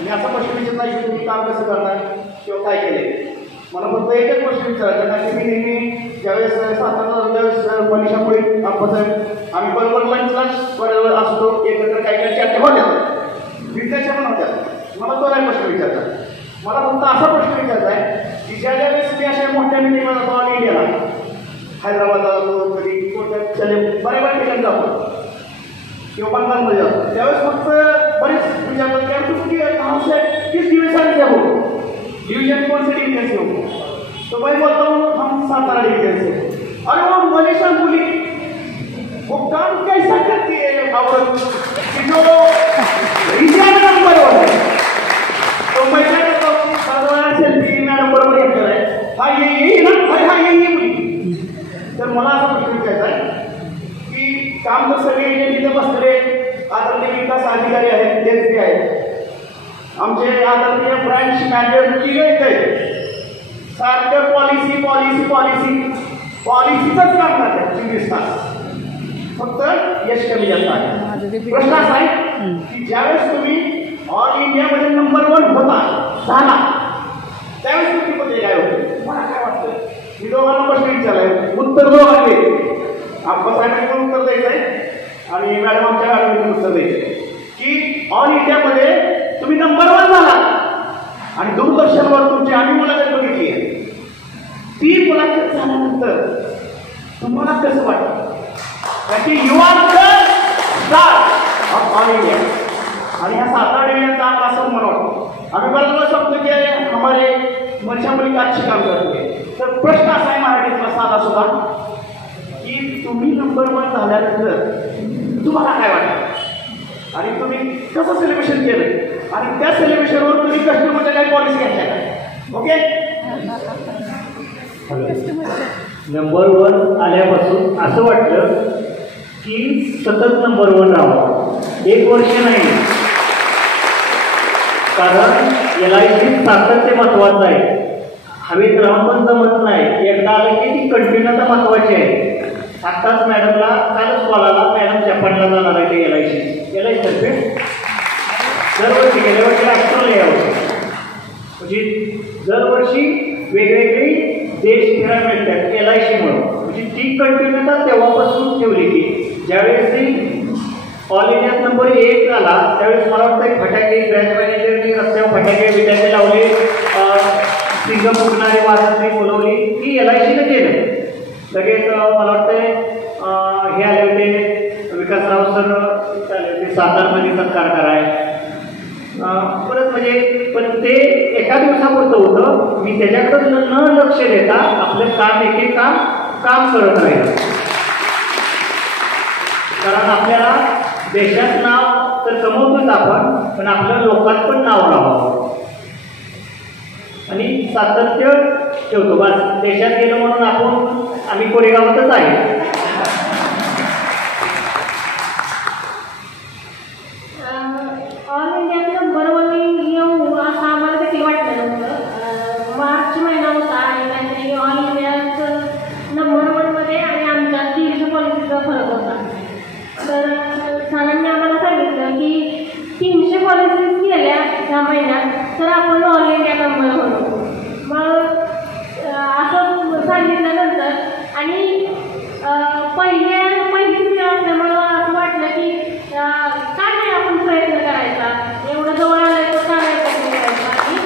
मी असा प्रश्न विचारत नाही की तुम्ही काम कसं करणार किंवा काय केले. मला फक्त एकच प्रश्न विचारायचा कारण की मी नेहमी ज्यावेळेस सातारा त्यावेळेस मनीषामुळे आम्ही बरोबर लंचला बरोबर असतो एकत्र काही काही चर्चा होत्या विद्याच्या पण होत्या. मला तो नाही प्रश्न विचारता. मला फक्त असा प्रश्न विचारता आहे की ज्या ज्यावेळेस मी अशा मोठ्या मिटिंगला जातो ऑल इंडियाला हैदराबादला जातो कधी कोणत्या बऱ्याच ठिकाणी जातो किंवा बंगालमध्ये जातो त्यावेळेस फक्त बरेच विचारतात की तुम्ही किस डिविजन से हो डिविजन कौन से डिविजन से हो तो मैं बोलता हूँ हम सातारा डिविजन से. अरे वो मनीषा बोली वो काम कैसा करती है और जो रीजन नंबर है तो मैं क्या करता हूँ साधारण सेल्फी मॅडम बरोबर घेतलेला आहे हा यही ना हा यही बोली. तर मला असा प्रश्न विचारायचा आहे की काम तर सगळे तिथे बसले आदरणीय विकास अधिकारी आहेत तेच आहेत आमचे आदरणीय ब्रांच मॅनेजर की गए सारखं पॉलिसी पॉलिसी पॉलिसी पॉलिसीचंच काम करतात 24 तास फक्त यश कमी जास्त आहे. प्रश्न असा आहे की ज्यावेळेस तुम्ही ऑल इंडियामध्ये नंबर 1 होता झाला त्यावेळेस तुमची पदवी काय होती मला काय वाटतं. मी दोघांना प्रश्न विचारलाय उत्तर दोघांचे आप्पासाहेबांनी उत्तर द्यायचं आहे आणि मॅडम आमच्या मॅडमने उत्तर द्यायचं की ऑल इंडियामध्ये तुम्ही नंबर 1 झाला आणि दूरदर्शनवर तुमची आम्ही मुलाखत बघितली आहे. ती मुलाखत झाल्यानंतर तुम्हाला कसं वाटतं कारण की you are the star of all India आणि ह्या सातारा डिव्हिजनचा आम्हाला असं मला वाटतं. आम्ही बरोबर सांगतो की हमारे मनीषामुळे अच्छी काम करते. तर प्रश्न असा आहे मराठीतला साधा सुद्धा की तुम्ही नंबर 1 झाल्यानंतर तुम्हाला काय वाटतं आणि तुम्ही कसं सेलिब्रेशन केलं आणि त्या सेलिब्रेशनवर तुम्ही कस्टमरच्या काही पॉलिसी घ्यायच्या का. ओके नंबर 1 आल्यापासून असं वाटलं की सतत नंबर 1 राहावं 1 वर्ष नाही कारण LIC सातत्य महत्वाचं आहे. हवेत राहून पण जमत नाही एकदा आलं की ती कंटिन्यूता महत्वाची आहे. आत्ताच मॅडमला कालच कॉल आला मॅडम जपानला जाणार आहे ते LIC तर्फे दरवर्षी गेल्या वर्षीला ॲक्च्युअल यावं म्हणजे दरवर्षी वेगवेगळी देश फिरायला मिळतात LICमुळं म्हणजे ती कंटिन्यूता तेव्हापासून ठेवली की ज्यावेळेस ती ऑल इंडियात नंबर 1 आला त्यावेळेस मला वाटतं फटाके ब्रँच मॅनेजरनी रस्त्यावर फटाके बिटाके लावले सिंग फुटणारी वाजवणी बोलवली की LICने केलं. लगेच मला वाटतं हे आले होते विकासराव सर आले होते सातारमध्ये सत्कार कराय परत म्हणजे पण ते एका दिवसापुरतं होतं. मी त्याच्याकडं न लक्ष देता आपलं काम एक काम करत राहिलं कारण आपल्याला देशात नाव तर कमवतोच आपण पण आपल्या लोकात पण नाव राहावं आणि सातत्य ठेवतो. बस देशात गेलो म्हणून आम्ही कोरेगावातच आहे. ऑल इंडियात नंबर 1 येऊ असं आम्हाला देखील वाटलं नव्हतं. मार्च महिना होता आणि काहीतरी ऑल इंडियात नंबर 1मध्ये आणि आमच्या 300 पॉलिसीचा फरक होता. तर सरांनी आम्हाला सांगितलं की 300 पॉलिसीज केल्या ह्या महिन्यात तर आपण ऑल इंडिया नंबर होतो. मग असं सांगितल्यानंतर आणि पहिलीच वेळ असल्यामुळं असं वाटलं की का नाही आपण प्रयत्न करायचा एवढं जवळ आलं तर का नाही प्रयत्न करायचा आणि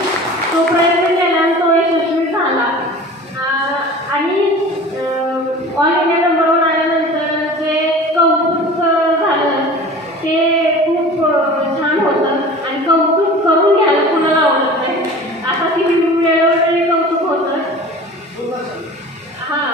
तो प्रयत्न केला आणि तो यशस्वी झाला. आणि ऑल इंडिया नंबर 1 आल्यानंतर जे कौतुक झालं ते खूप छान होतं आणि कौतुक करून घ्यायला कुणाला आवडत नाही आता ती वेळोवेळी कौतुक होतं. हां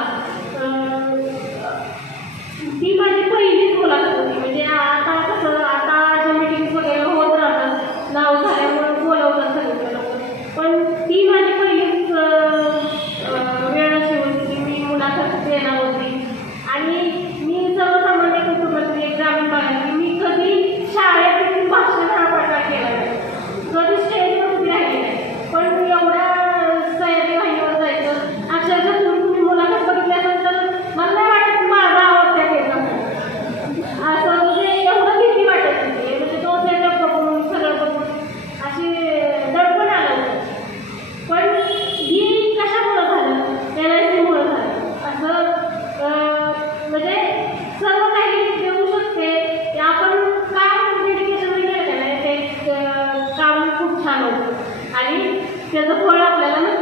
छान होतं आणि त्याचं फळ आपल्याला नक्की